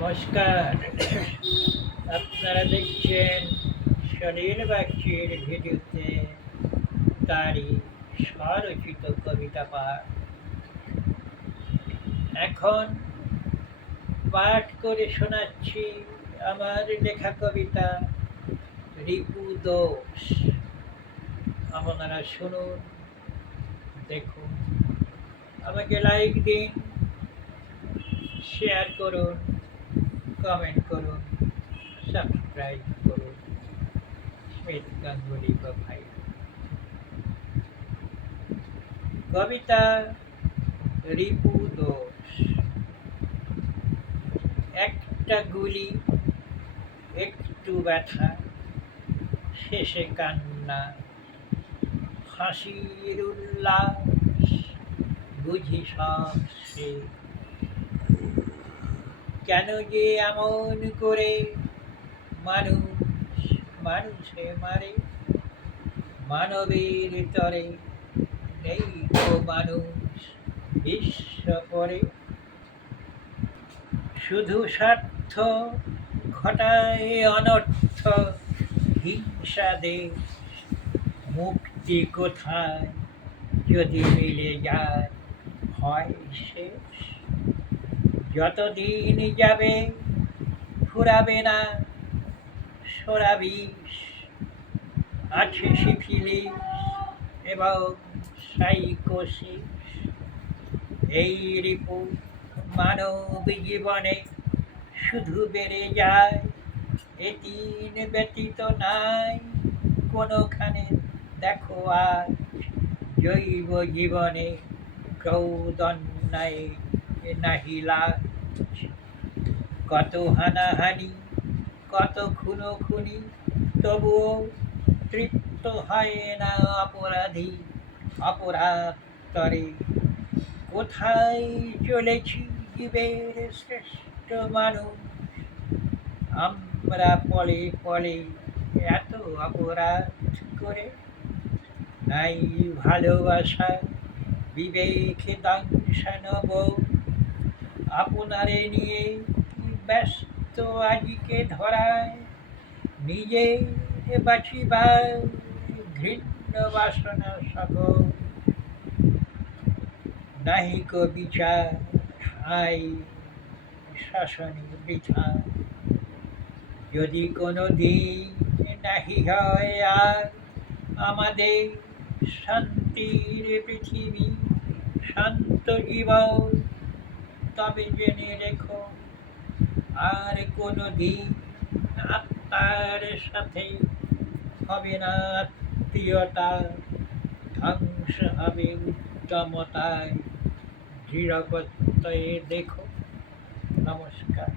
নমস্কার। আপনারা দেখছেন সলিল বাগচির ভিডিওতে তারই স্বরচিত কবিতা পাঠ। এখন পাঠ করে শোনাচ্ছি আমার লেখা কবিতা রিপু দোষ। আপনারা শুনুন, দেখুন, আমাকে লাইক দিন, শেয়ার করুন, কমেন্ট করুন, সাবস্ক্রাইব করুন। স্মিত গাঙ্গুলি বা ভাই। কবিতা রিপু দোষ। একটা গুলি, একটু ব্যথা, শেষে কান্না, হাসির উল্লাস, বুঝি সব শেষ। কেন যে এমন করে মানুষ মানুষে মারে? মানবের তরে নেই তো মানুষ বিশ্ব পরে। শুধু স্বার্থ ঘটায় অনর্থ, হিংসা দেশ। মুক্তি কোথায় যদি মিলে যায় হয় শেষ। যতদিন যাবে ফুরাবে না সোরা বিষ। আছে সিফিলিস এবং সাইকোসিস। এই রিপু মানব জীবনে শুধু বেড়ে যায়। এ তিন ব্যতীত নাই কোনোখানে দেখো আজ জৈব জীবনে ক্রৌদন্যায় নাহি লাজ। কত হানাহানি, কত খুনোখুনি, তবুও তৃপ্ত হয় না অপরাধী অপরাধ তরে। কোথায় চলেছি জীবের শ্রেষ্ঠ মানুষ? আমরা পলে পলে এত অপরাধ করে। নাই ভালোবাসা, বিবেকে দংশানব। আপনারে নিয়ে ব্যস্ত আজিকে ধরায়। নিজে বাঁচিবার ঘৃণ্য বাসনা সকল। নাহিক বিচার, হাই শাসনে বৃথা। যদি কোনো দিন নাহি হয় আর আমাদের শান্তির পৃথিবী, শান্ত জীবন, তবে জেনে রেখো আর কোনো দিন আত্মার সাথে হবে না আত্মীয়তা। ধ্বংস হবে উত্তমতায়, দৃঢ় প্রত্যয়ে দেখো। নমস্কার।